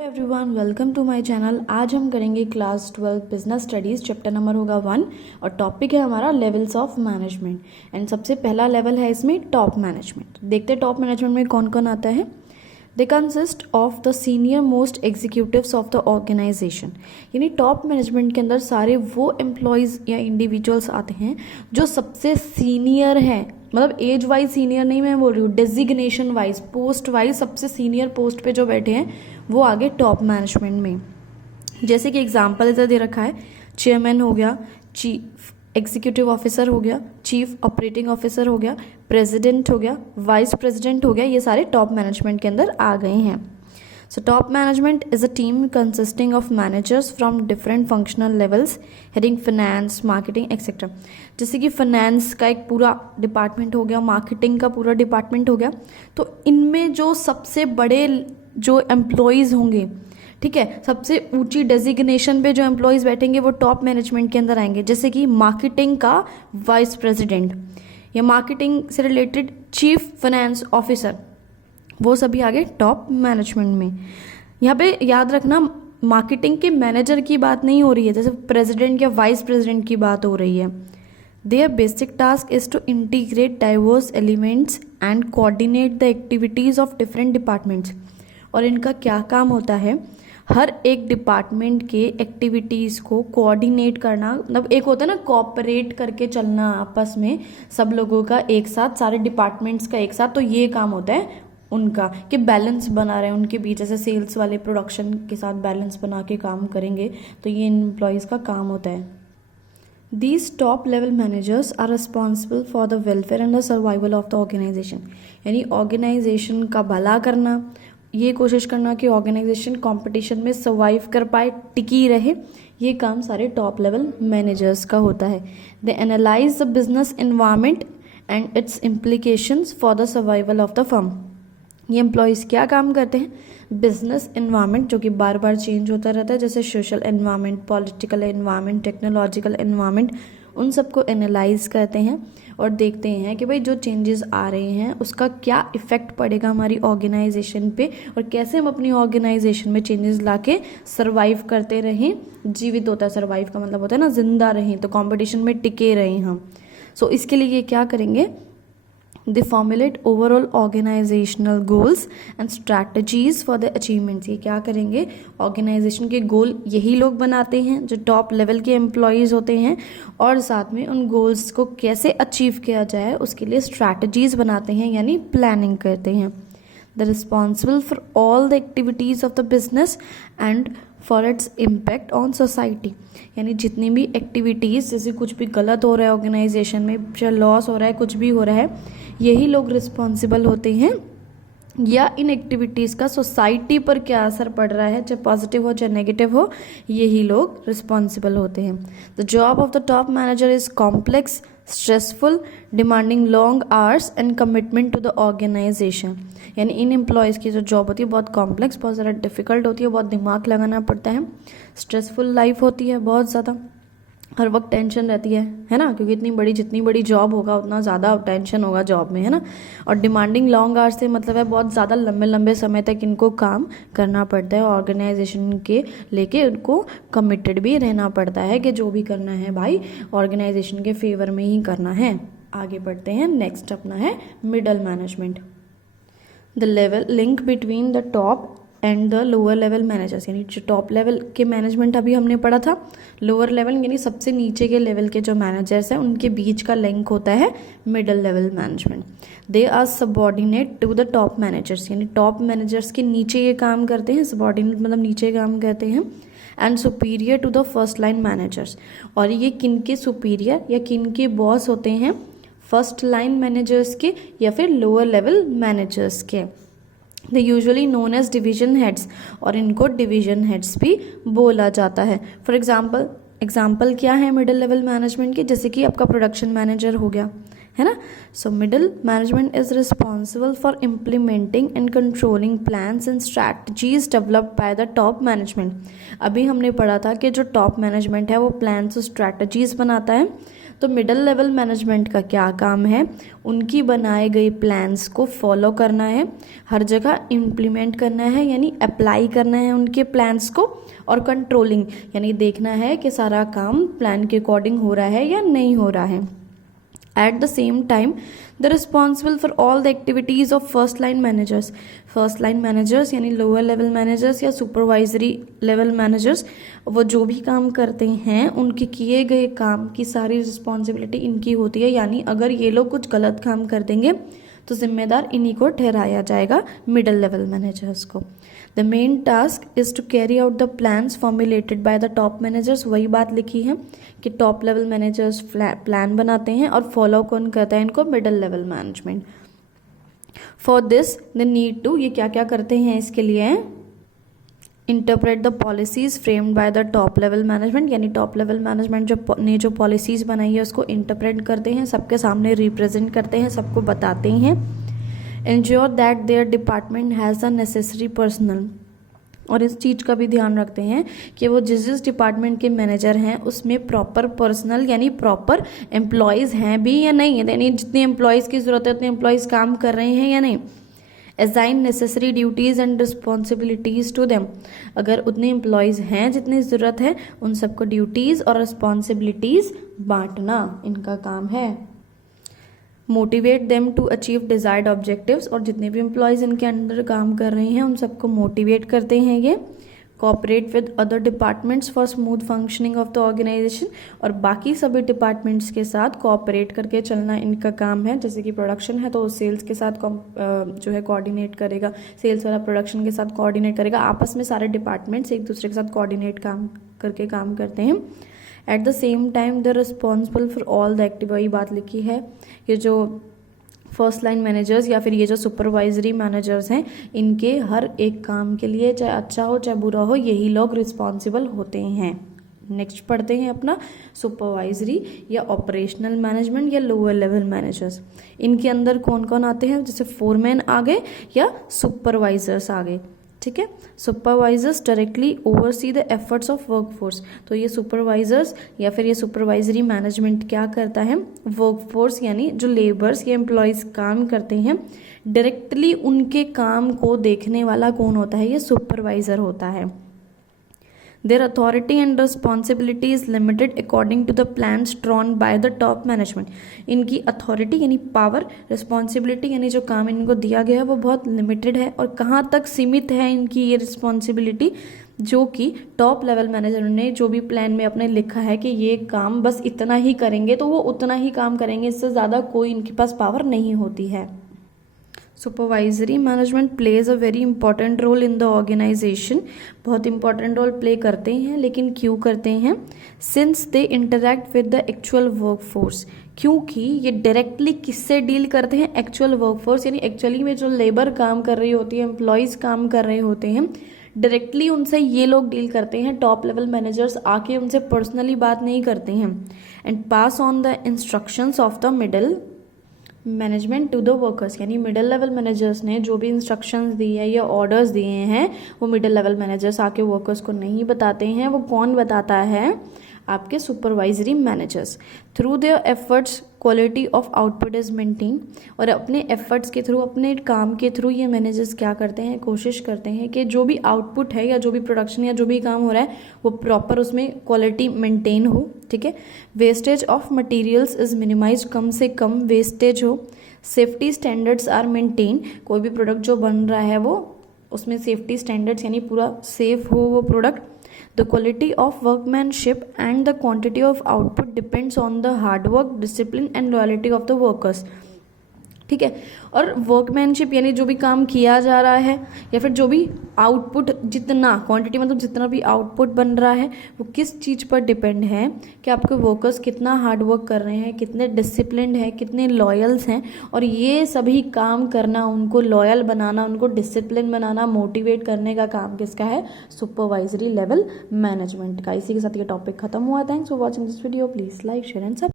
Everyone, welcome to my channel. आज हम करेंगे class 12 business studies. Chapter number होगा 1 और टॉपिक है हमारा लेवल्स ऑफ मैनेजमेंट। एंड सबसे पहला लेवल है इसमें टॉप मैनेजमेंट। देखते हैं टॉप मैनेजमेंट में कौन कौन आता है। They consist of the senior most executives of the organisation. यानी टॉप मैनेजमेंट के अंदर सारे वो एम्प्लॉयज़ या इंडिविजुअल्स आते हैं जो सबसे सीनियर हैं, मतलब एज वाइज सीनियर नहीं मैं बोल रही हूँ, डेजिग्नेशन वाइज, पोस्ट वाइज सबसे सीनियर पोस्ट पे जो बैठे हैं वो आगे टॉप मैनेजमेंट में। जैसे कि एग्जांपल इधर दे रखा है, चेयरमैन हो गया, चीफ एग्जीक्यूटिव ऑफिसर हो गया, चीफ ऑपरेटिंग ऑफिसर हो गया, प्रेसिडेंट हो गया, वाइस प्रेसिडेंट हो गया, ये सारे टॉप मैनेजमेंट के अंदर आ गए हैं। So top management is a team consisting of managers from different functional levels heading finance, marketing, etc. जैसे कि फाइनेंस का एक पूरा डिपार्टमेंट हो गया, मार्केटिंग का पूरा डिपार्टमेंट हो गया, तो इनमें जो सबसे बड़े जो एम्प्लॉयज़ होंगे, ठीक है, सबसे ऊंची डेजिग्नेशन पे जो एम्प्लॉयज़ बैठेंगे वो टॉप मैनेजमेंट के अंदर आएंगे। जैसे कि मार्केटिंग का वाइस प्रेसिडेंट या मार्केटिंग से रिलेटेड चीफ फाइनेंस ऑफिसर, वो सभी आगे टॉप मैनेजमेंट में। यहाँ पे याद रखना, मार्केटिंग के मैनेजर की बात नहीं हो रही है, जैसे प्रेसिडेंट या वाइस प्रेसिडेंट की बात हो रही है। Their basic task is to integrate diverse elements and coordinate the activities of different departments. और इनका क्या काम होता है, हर एक डिपार्टमेंट के एक्टिविटीज़ को कोऑर्डिनेट करना, मतलब एक होता है ना कोऑपरेट करके चलना आपस में सब लोगों का एक साथ, सारे डिपार्टमेंट्स का एक साथ, तो ये काम होता है उनका कि बैलेंस बना रहे हैं उनके बीच। जैसे सेल्स वाले प्रोडक्शन के साथ बैलेंस बना के काम करेंगे, तो ये एम्प्लॉयज़ का काम होता है। These top level managers are responsible for the welfare and the survival of the organisation. यानी ऑर्गेनाइजेशन का भला करना, ये कोशिश करना कि ऑर्गेनाइजेशन कंपटीशन में सर्वाइव कर पाए, टिकी रहे, ये काम सारे टॉप लेवल मैनेजर्स का होता है। They analyse the business environment and its implications for the survival of the firm. ये एम्प्लॉयज़ क्या काम करते हैं, बिजनेस एनवायरनमेंट जो कि बार बार चेंज होता रहता है, जैसे social environment, political environment, technological environment, उन सबको एनालाइज करते हैं और देखते हैं कि भाई जो चेंजेस आ रहे हैं उसका क्या इफ़ेक्ट पड़ेगा हमारी ऑर्गेनाइजेशन पे, और कैसे हम अपनी ऑर्गेनाइजेशन में चेंजेस लाके सर्वाइव करते रहें। जीवित होता है, सर्वाइव का मतलब होता है ना जिंदा रहें, तो कंपटीशन में टिके रहें हम। सो इसके लिए ये क्या करेंगे, they formulate overall organisational goals and strategies for the achievements. ये क्या करेंगे, ऑर्गेनाइजेशन के गोल यही लोग बनाते हैं जो टॉप लेवल के एम्प्लॉयज़ होते हैं, और साथ में उन गोल्स को कैसे अचीव किया जाए उसके लिए स्ट्रैटेजीज बनाते हैं, यानी प्लानिंग करते हैं। The responsible for all the activities of the business and for its impact on society. यानी जितनी भी एक्टिविटीज़, जैसे कुछ भी गलत हो रहा है ऑर्गेनाइजेशन में, चाहे लॉस हो रहा है, कुछ भी हो रहा है, यही लोग रिस्पॉन्सिबल होते हैं, या इन एक्टिविटीज़ का सोसाइटी पर क्या असर पड़ रहा है, चाहे पॉजिटिव हो चाहे नेगेटिव हो, यही लोग रिस्पॉन्सिबल होते हैं। The job of the top manager is complex, stressful, demanding long hours and commitment to the organisation. यानी इन एम्प्लॉयज़ की जो जॉब होती है बहुत कॉम्प्लेक्स, बहुत ज़्यादा डिफिकल्ट होती है, बहुत दिमाग लगाना पड़ता है, स्ट्रेसफुल लाइफ होती है, बहुत ज़्यादा हर वक्त टेंशन रहती है ना, क्योंकि जितनी बड़ी जॉब होगा उतना ज़्यादा टेंशन होगा जॉब में, है ना। और डिमांडिंग लॉन्ग आवर्स से मतलब है बहुत ज़्यादा लंबे लंबे समय तक इनको काम करना पड़ता है, ऑर्गेनाइजेशन के लेके उनको कमिटेड भी रहना पड़ता है कि जो भी करना है भाई ऑर्गेनाइजेशन के फेवर में ही करना है। आगे बढ़ते हैं, नेक्स्ट अपना है middle management. The level link between the top and the lower level managers. यानी जो टॉप लेवल के मैनेजमेंट अभी हमने पढ़ा था, लोअर लेवल यानी सबसे नीचे के लेवल के जो मैनेजर्स हैं उनके बीच का लिंक होता है middle level management. They are subordinate to the top managers. यानी टॉप मैनेजर्स के नीचे ये काम करते हैं, सबऑर्डिनेट मतलब नीचे काम करते हैं, and superior to the first line managers. और ये किन के सुपीरियर या किन के बॉस होते हैं, फर्स्ट लाइन मैनेजर्स के या फिर लोअर लेवल मैनेजर्स के। They usually known as division heads, और इनको डिवीजन हेड्स भी बोला जाता है। फॉर एग्जाम्पल क्या है मिडिल लेवल मैनेजमेंट के, जैसे कि आपका प्रोडक्शन मैनेजर हो गया, है ना। So middle management is responsible for implementing and controlling plans and strategies developed by the top management. अभी हमने पढ़ा था कि जो टॉप मैनेजमेंट है वो प्लान्स और स्ट्रैटेजीज बनाता है, तो मिडिल लेवल मैनेजमेंट का क्या काम है, उनकी बनाए गए प्लान्स को फॉलो करना है, हर जगह इम्प्लीमेंट करना है यानी अप्लाई करना है उनके प्लान्स को, और कंट्रोलिंग यानी देखना है कि सारा काम प्लान के अकॉर्डिंग हो रहा है या नहीं हो रहा है. At the same time, they're responsible for all the activities of first line managers. First line managers यानी lower level managers या supervisory level managers, वो जो भी काम करते हैं उनके किए गए काम की सारी रिस्पॉन्सिबिलिटी इनकी होती है. यानी अगर ये लोग कुछ गलत काम कर देंगे तो जिम्मेदार इन्हीं को ठहराया जाएगा, मिडिल लेवल मैनेजर्स को. The main task is to carry out the plans formulated by the top managers. वही बात लिखी है कि टॉप लेवल मैनेजर्स प्लान बनाते हैं और फॉलो कौन करता है इनको, middle level management. For this they need to, ये क्या क्या करते हैं इसके लिए, interpret the policies framed by the top level management. यानी टॉप लेवल मैनेजमेंट जो पॉलिसीज बनाई है उसको इंटरप्रेट करते हैं, सबके सामने रिप्रेजेंट करते हैं, सबको बताते हैं. Ensure that there department has the necessary personal, और इस चीज़ का भी ध्यान रखते हैं कि वो जिस डिपार्टमेंट के मैनेजर हैं उसमें प्रॉपर पर्सनल यानी प्रॉपर एम्प्लॉयज़ हैं भी या नहीं, यानी जितने एम्प्लॉयज़ की ज़रूरत है उतने एम्प्लॉयज़ काम कर रहे हैं या नहीं. Assign necessary duties and responsibilities to them, अगर उतने एम्प्लॉयज़ हैं जितनी ज़रूरत है उन सबको ड्यूटीज़ और रिस्पॉन्सिबिलिटीज़ बांटना इनका काम है. Motivate them to achieve desired objectives, और जितने भी एम्प्लॉयज़ इनके अंडर काम कर रहे हैं उन सबको मोटिवेट करते हैं ये. Cooperate with other departments for smooth functioning of the organisation, और बाकी सभी डिपार्टमेंट्स के साथ कोऑपरेट करके चलना इनका काम है. जैसे कि प्रोडक्शन है तो सेल्स के साथ जो है कोऑर्डिनेट करेगा, सेल्स वाला प्रोडक्शन के साथ कोऑर्डिनेट करेगा, आपस में सारे डिपार्टमेंट्स एक दूसरे के साथ कोऑर्डिनेट काम करते हैं. At the same time they responsible for all the active, वही बात लिखी है कि जो फर्स्ट लाइन मैनेजर्स या फिर ये जो सुपरवाइजरी मैनेजर्स हैं इनके हर एक काम के लिए, चाहे अच्छा हो चाहे बुरा हो, यही लोग रिस्पॉन्सिबल होते हैं. नेक्स्ट पढ़ते हैं अपना सुपरवाइजरी या ऑपरेशनल मैनेजमेंट या लोअर लेवल मैनेजर्स. इनके अंदर कौन कौन आते हैं, जैसे फोरमैन आ गए या सुपरवाइजर्स आ गए. ठीक है, supervisors directly oversee the efforts of workforce. तो ये सुपरवाइजर्स या फिर ये सुपरवाइजरी मैनेजमेंट क्या करता है, वर्कफोर्स यानी जो लेबर्स या एम्प्लॉयज़ काम करते हैं डायरेक्टली उनके काम को देखने वाला कौन होता है, ये सुपरवाइजर होता है. Their authority and responsibility is limited according to the plans drawn by the top management. इनकी अथॉरिटी यानी पावर, रिस्पॉन्सिबिलिटी यानी जो काम इनको दिया गया है वो बहुत लिमिटेड है. और कहाँ तक सीमित है इनकी ये रिस्पॉन्सिबिलिटी, जो कि टॉप लेवल मैनेजर ने जो भी प्लान में अपने लिखा है कि ये काम बस इतना ही करेंगे तो वो उतना ही काम करेंगे, इससे ज़्यादा कोई इनके पास पावर नहीं होती है. Supervisory management plays a very important role in the organisation. बहुत इंपॉर्टेंट रोल प्ले करते हैं, लेकिन क्यों करते हैं, since they interact with the actual workforce. क्योंकि ये डायरेक्टली किससे डील करते हैं, एक्चुअल वर्कफोर्स यानी एक्चुअली में जो लेबर काम कर रही होती है, एम्प्लॉयज़ काम कर रहे होते हैं, डायरेक्टली उनसे ये लोग डील करते हैं. टॉप लेवल मैनेजर्स आके उनसे पर्सनली बात नहीं करते हैं. And pass on the instructions of the middle management to the workers, यानी मिडिल लेवल मैनेजर्स ने जो भी इंस्ट्रक्शंस दी है या ऑर्डर्स दिए हैं वो मिडिल लेवल मैनेजर्स आके वर्कर्स को नहीं बताते हैं. वो कौन बताता है, आपके supervisory managers. Through their efforts quality of output is maintain, और अपने एफर्ट्स के थ्रू, अपने काम के थ्रू ये मैनेजर्स क्या करते हैं, कोशिश करते हैं कि जो भी आउटपुट है या जो भी प्रोडक्शन या जो भी काम हो रहा है वो प्रॉपर उसमें क्वालिटी मेंटेन हो. ठीक है, wastage of materials is minimise, कम से कम वेस्टेज हो. सेफ्टी स्टैंडर्ड्स आर मेंटेन, कोई भी प्रोडक्ट जो बन रहा है वो उसमें सेफ्टी स्टैंडर्ड्स यानी पूरा सेफ हो वो product. The quality of workmanship and the quantity of output depends on the hard work, discipline and loyalty of the workers. ठीक है, और वर्कमैनशिप यानी जो भी काम किया जा रहा है या फिर जो भी आउटपुट, जितना क्वांटिटी मतलब जितना भी आउटपुट बन रहा है वो किस चीज़ पर डिपेंड है कि आपके वर्कर्स कितना हार्ड वर्क कर रहे हैं, कितने डिसिप्लिन्ड हैं, कितने लॉयल्स हैं. और ये सभी काम करना, उनको लॉयल बनाना, उनको डिसिप्लिन बनाना, मोटिवेट करने का काम किसका है, सुपरवाइजरी लेवल मैनेजमेंट का. इसी के साथ ये टॉपिक खत्म हुआ. Thanks for watching this video. Please like, share and subscribe.